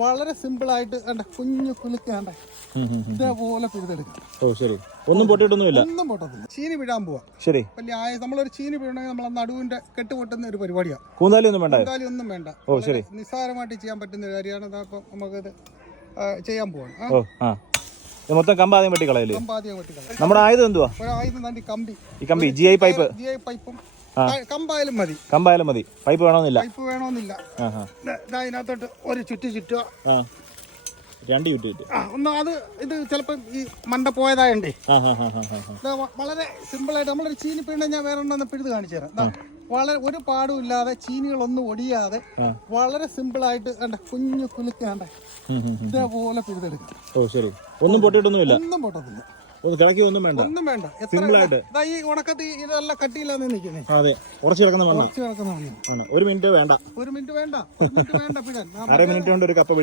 വളരെ സിമ്പിളായിട്ട് കുഞ്ഞു കുലുക്കാണ്ട് ഇതേപോലെ പിഴുതെടുക്കാം. ഓ ശരി, ഒന്നും പൊട്ടിയിട്ടൊന്നുമില്ല, ഒന്നും പൊട്ടത്തില്ല. ചീനി പിഴാൻ പോവാ. ശരി, വലിയ നമ്മളൊരു ചീനി പിഴണമെങ്കിൽ നമ്മളെ നടുവിന്റെ കെട്ട് പൊട്ടുന്ന ഒരു പരിപാടിയാണ്. കൂന്താലി ഒന്നും വേണ്ട, കൂന്താലി ഒന്നും വേണ്ട. ഓ ശരി, നിസ്സാരമായിട്ട് ചെയ്യാൻ പറ്റുന്ന ഒരു കാര്യമാണ്. അതപ്പം നമുക്കത് ചെയ്യാൻ പോവാണ്. ഓ ആ, മൊത്തം കമ്പ് ആദ്യം വെട്ടി കളയല്ലേ? കമ്പാദ്യം വെട്ടിക്കളയാം. നമ്മുടെ ആയുധം എന്തുവാ? ഒരായുധം തന്നെ കമ്പി. ഈ കമ്പി GI പൈപ്പ്. GI പൈപ്പും കമ്പായാലും മതി. കമ്പായാലും മതി, പൈപ്പ് വേണമെന്നില്ല. പൈപ്പ് വേണമെന്നില്ല. അതിനകത്തോട്ട് ഒരു ചുറ്റുക. രണ്ട് ചുറ്റി ഒന്ന് അത് ഇത് ചിലപ്പം ഈ മണ്ട പോയതായണ്ടേ. വളരെ സിമ്പിളായിട്ട് നമ്മളൊരു ചീനി പിഴിഞ്ഞ ഞാൻ വേറെ ഒന്നും പിഴുത് കാണിച്ചു തരാം. വളരെ ഒരു പാടും ഇല്ലാതെ ചീനികളൊന്നും ഒടിയാതെ വളരെ സിമ്പിളായിട്ട് കുഞ്ഞു കുലുക്കാണ്ട് ഇതേപോലെ പിഴുതെടുക്കാം. ഓ ശരി, ഒന്നും പൊട്ടിയിട്ടൊന്നുമില്ല, ഒന്നും പൊട്ടത്തില്ല, ഒന്നും വേണ്ട, ഒന്നും വേണ്ട. സിമ്പിളായിട്ട് ഈ ഉണക്കത്തി ഇതെല്ലാം കട്ടിയില്ലാന്ന് നിൽക്കുന്നത്. അതെ, ഉറച്ചു കിടക്കുന്ന ഉറച്ചു കിടക്കുന്ന. ഒരു മിനിറ്റ് വേണ്ട, ഒരു മിനിറ്റ് വേണ്ട പിഴാൻ. 1/2 മിനിറ്റ് കൊണ്ട് ഒരു കപ്പ പിഴുത്